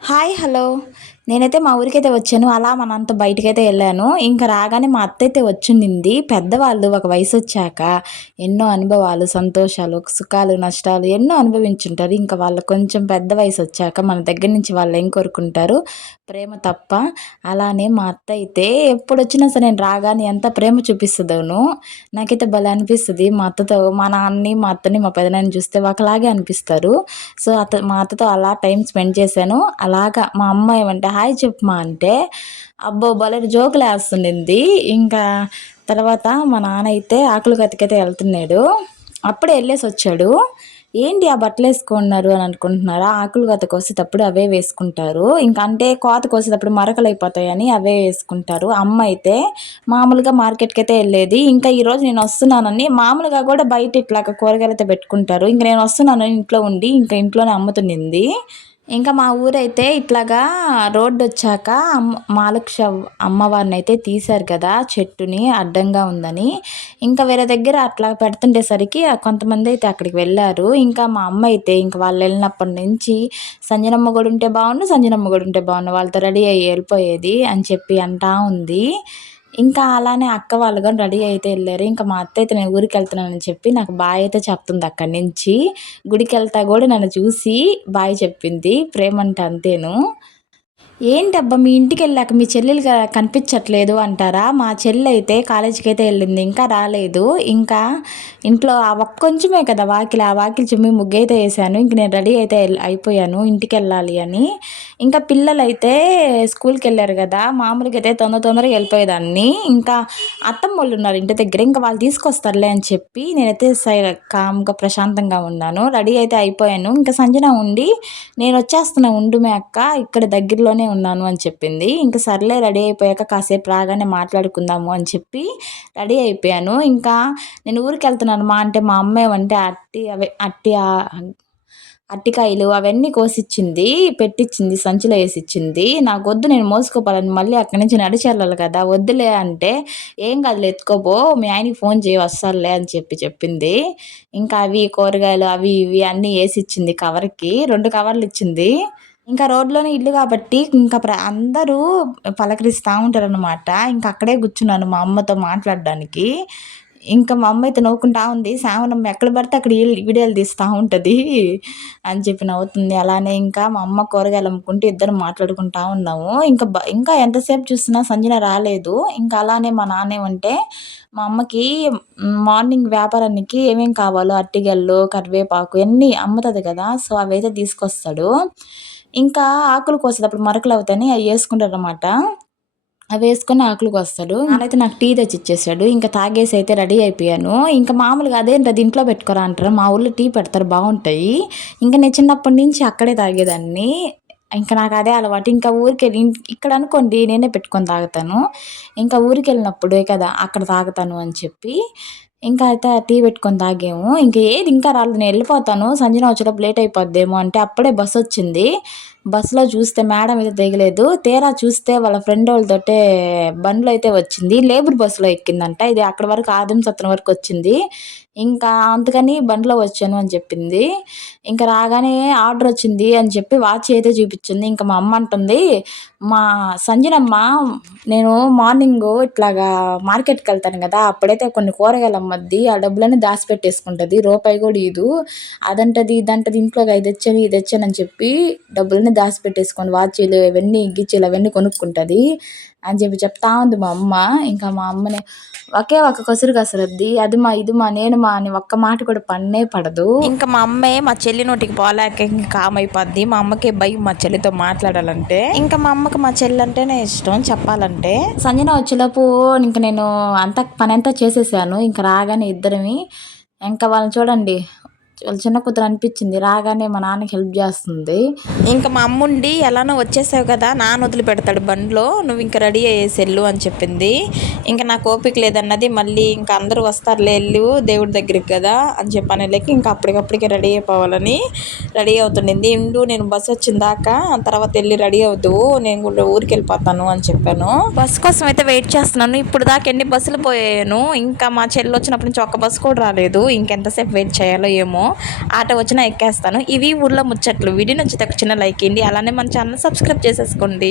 Hi! Hello! నేనైతే మా ఊరికైతే వచ్చాను. అలా మా నాన్నతో బయటికైతే ఎళ్ళాను. ఇంక రాగానే మా అత్తయితే వచ్చుండింది. పెద్దవాళ్ళు ఒక వయసొచ్చాక ఎన్నో అనుభవాలు, సంతోషాలు, సుఖాలు, నష్టాలు ఎన్నో అనుభవించుంటారు. ఇంక వాళ్ళు కొంచెం పెద్ద వయసొచ్చాక మన దగ్గర నుంచి వాళ్ళేం కోరుకుంటారు? ప్రేమ తప్ప. అలానే మా అత్తయితే ఎప్పుడొచ్చినా సరే నేను రాగానే ఎంత ప్రేమ చూపిస్తదోను. నాకైతే భలే అనిపిస్తది. మా నాన్నని, మా అత్తని, మా పెదనాన్నని చూస్తే ఒకలాగే అనిపిస్తారు. సో, మా అత్తతో అలా టైమ్ స్పెండ్ చేశాను. అలాగా మా అమ్మ ఏమంటే, "హాయ్ చెప్పుమా" అంటే, అబ్బో! భలే జోకులేస్తుండింది. ఇంకా తర్వాత మా నాన్న అయితే ఆకులు గతికైతే ఎళ్తున్నాడు. అప్పుడే ఎళ్ళేసొచ్చాడు. "ఏంటి ఆ బట్టలేసుకున్నారు" అని అనుకుంటున్నారా? ఆకులు గత కోసేటప్పుడు అవే వేసుకుంటారు. ఇంక అంటే కోత కోసేటప్పుడు మరకలైపోతాయని అవే వేసుకుంటారు. అమ్మ అయితే మామూలుగా మార్కెట్‌కైతే ఎళ్ళేది. ఇంకా ఈరోజు నేనొస్తున్నానని మామూలుగా గూడా బయట ఇట్లాగా కూరగాయలైతే పెట్టుకుంటారు. ఇంక నేనొస్తున్నానని ఇంట్లో ఉండి, ఇంక ఇంట్లోనే అమ్ముతున్నింది. ఇంకా మా ఊరైతే ఇట్లాగా రోడ్డొచ్చాక మాలక్ష అమ్మవారినైతే తీశారు కదా! చెట్టుని అడ్డంగా ఉందని. ఇంకా వేరే దగ్గర అట్లా పెడుతుండేసరికి కొంతమందైతే అక్కడికి వెళ్లారు. ఇంకా మా అమ్మ అయితే ఇంక వాళ్ళెళ్ళినప్పటి నుంచి సంజనమ్మ గూడుంటే బావుండు, సంజనమ్మ గూడుంటే బావుండు. వాళ్ళతో రెడీ అయ్యి ఎళ్ళిపోయేది అని చెప్పి అంటా ఉంది. ఇంకా అలానే అక్క వాళ్ళు గాని రెడీ అయితే ఎళ్లారు. ఇంకా మా అత్తయితే నేను ఊరికెళ్తున్నానని చెప్పి నాకు బాయ్ అయితే చెప్తుంది అక్కడి నుంచి. గుడికెళ్తా గూడా నన్ను చూసి బాయ్ చెప్పింది. ప్రేమంటే అంతేను. ఏంటబ్బా! మీ ఇంటికెళ్ళాక మీ చెల్లెలు కనిపించట్లేదు అంటారా? మా చెల్లయితే కాలేజీకైతే ఎళ్ళింది. ఇంకా రాలేదు. ఇంకా ఇంట్లో ఆ కొంచెమే కదా వాకిలి. ఆ వాకిలి చిమ్మి ముగ్గయితే ఏశాను. ఇంక నేను రెడీ అయితే అయిపోయాను ఇంటికెళ్ళాలి అని. ఇంకా పిల్లలైతే స్కూల్‌కెళ్లారు గదా! మామూలుగా అయితే తొందరగా ఎళ్ళిపోయేదాన్ని. ఇంకా అత్తమ్మోళ్ళున్నారు ఇంటి దగ్గర. ఇంక వాళ్ళు తీసుకొస్తారులే అని చెప్పి నేనైతే కామ్‌గా ప్రశాంతంగా ఉన్నాను. రెడీ అయితే అయిపోయాను. ఇంకా సంజన ఉండి నేనొచ్చేస్తున్నా ఉండుమే అక్క ఇక్కడ దగ్గరలోనే ఉన్నాను అని చెప్పింది. ఇంక సర్లే రెడీ అయిపోయాక కాసేపు రాగానే మాట్లాడుకుందాము అని చెప్పి రెడీ అయిపోయాను. ఇంకా నేను ఊరికెళ్తున్నాను మా అంటే మా అమ్మేమంటే అట్టికాయలు అవన్నీ కోసిచ్చింది. పెట్టిచ్చింది. సంచిలో ఏసిచ్చింది. నాకొద్దు నేను మోసుకుపోవాలని మళ్ళీ అక్కడి నుంచి నడిచెళ్ళాలి కదా! వద్దులే అంటే, "ఏం కాదులే ఎత్తుకోపో మీ ఆయనకి ఫోన్ చెయ్యి వస్తాడులే" అని చెప్పింది. ఇంకా అవి కూరగాయలు అవి ఇవి అన్నీ ఏసిచ్చింది కవర్‌కి. 2 కవర్లిచ్చింది. ఇంకా రోడ్లోనే ఇల్లు కాబట్టి ఇంకా అందరూ పలకరిస్తా ఉంటారనమాట. ఇంక అక్కడే కూర్చున్నాను మా అమ్మతో మాట్లాడడానికి. ఇంకా మా అమ్మ అయితే నవ్వుకుంటా ఉంది. "శ్రావణమ్మ ఎక్కడ పడితే అక్కడ వీడియోలు తీస్తా ఉంటది" అని చెప్పి నవ్వుతుంది. అలానే ఇంకా మా అమ్మ కూరగాయలు అమ్ముకుంటూ ఇద్దరం మాట్లాడుకుంటా ఉన్నాము. ఇంకా ఎంతసేపు చూసినా సంజన రాలేదు. ఇంకా అలానే మా నాన్నేమంటే మా అమ్మకి మార్నింగ్ వ్యాపారానికి ఏమేం కావాలో అరటిగెలు, కరివేపాకు ఇయన్నీ అమ్ముతది కదా! సో, అవైతే తీసుకొస్తాడు. ఇంకా ఆకులు కోసేటప్పుడు మరకలవుతాయని అయ్యేసుకుంటాడనమాట. అవేసుకొని ఆకులు కోస్తాడు. నాన్నయితే నాకు టీ తెచ్చిచ్చేసాడు. ఇంక తాగేసయితే రెడీ అయిపోయాను. ఇంక మామూలుగా అదేంటది ఇంట్లో పెట్టుకోరా అంటారు. మా ఊర్లో టీ పెడతారు బావుంటాయి. ఇంక నేను చిన్నప్పటి నుంచి అక్కడే తాగేదాన్ని. ఇంక నాకదే అలవాటు. ఇంకా ఊరికెళ్ళి ఇక్కడనుకోండి నేనే పెట్టుకొని తాగుతాను. ఇంకా ఊరికెళ్ళినప్పుడే కదా అక్కడ తాగుతాను అని చెప్పి, ఇంకా అయితే టీ పెట్టుకొని తాగాము. ఇంక ఏది ఇంకా రాలేదు నేనెళ్ళిపోతాను. సంజన వచ్చేలోపు లేట్ అయిపోద్దేమో అంటే అప్పుడే బస్సొచ్చింది. బస్సులో చూస్తే మేడం అయితే దిగలేదు. తీరా చూస్తే వాళ్ళ ఫ్రెండోళ్ళతోటే బండ్లో అయితే వచ్చింది. లేబర్ బస్సులో ఎక్కిందంట. ఇది అక్కడి వరకు ఆదిమసత్రం వరకొచ్చింది. ఇంకా అందుకని బండిలో వచ్చాను అని చెప్పింది. ఇంక రాగానే ఆర్డరొచ్చింది అని చెప్పి వాచ్ అయితే చూపిచ్చింది. ఇంక మా అమ్మ అంటుంది, మా సంజనమ్మ నేను మార్నింగు ఇట్లాగా మార్కెట్‌కెళ్తాను గదా! అప్పుడైతే కొన్ని కూరగాయలు అమ్మద్ది. ఆ డబ్బులన్నీ దాసిపెట్టేసుకుంటది. రూపాయి గూడా ఇయ్యదు. అదంటది, ఇదంటది ఇంట్లోకి అయి తెచ్చాను, ఇది తెచ్చానని చెప్పి డబ్బులన్నీ దాసిపెట్టేసుకొని వాచీలు ఇవన్నీ గిచ్చెలు అవన్నీ కొనుక్కుంటది అని చెప్పి చెప్తా ఉంది మా అమ్మ. ఇంకా మా అమ్మని ఒకే ఒక కసురు కసరద్ది. అది మా, ఇది మా, నేను మా అని ఒక్క మాట కూడా పడనే పడదు. ఇంకా మా అమ్మే మా చెల్లి నోటికి పోలేక ఇంక కామైపోద్ది. మా అమ్మకి భయం మా చెల్లితో మాట్లాడాలంటే. ఇంకా మా అమ్మకి మా చెల్లి అంటేనే ఇష్టం చెప్పాలంటే. సంజన వచ్చేలోపు ఇంక నేను పనంతా చేసేసాను. ఇంక రాగానే ఇద్దరమి ఇంకా వాళ్ళని చూడండి వాళ్ళ చిన్న కూతురు అనిపించింది. రాగానే మా నాన్నకి హెల్ప్ చేస్తుంది. ఇంకా మా అమ్ముండి ఎలానో వచ్చేసావు కదా నాన్న వదిలిపెడతాడు బండిలో నువ్వు ఇంకా రెడీ అయ్యేసి వెళ్ళు అని చెప్పింది. ఇంకా నాకు ఓపిక లేదన్నది మళ్ళీ ఇంకా అందరూ వస్తారులే వెళ్ళు దేవుడి దగ్గరికి కదా అని చెప్పాను లెక్క ఇంకా అప్పటికప్పటికే రెడీ అయిపోవాలని రెడీ అవుతుండింది. ఇండు నేను బస్సు వచ్చిన దాకా తర్వాత వెళ్ళి రెడీ అవుదువు నేను కూడా ఊరికి వెళ్ళిపోతాను అని చెప్పాను. బస్సు కోసం అయితే వెయిట్ చేస్తున్నాను. ఇప్పుడు దాకా ఎన్ని బస్సులు పోయాను. ఇంకా మా చెల్లి వచ్చినప్పటి నుంచి ఒక్క బస్సు కూడా రాలేదు. ఇంకెంతసేపు వెయిట్ చేయాలో ఏమో. ఆటో వచ్చినా ఎక్కేస్తాను. ఇవి ఊర్లో ముచ్చట్లు. వీడియో నచ్చితే ఒక చిన్న లైక్ ఇయ్యండి. అలానే మన ఛానల్ సబ్స్క్రైబ్ చేసేసుకోండి.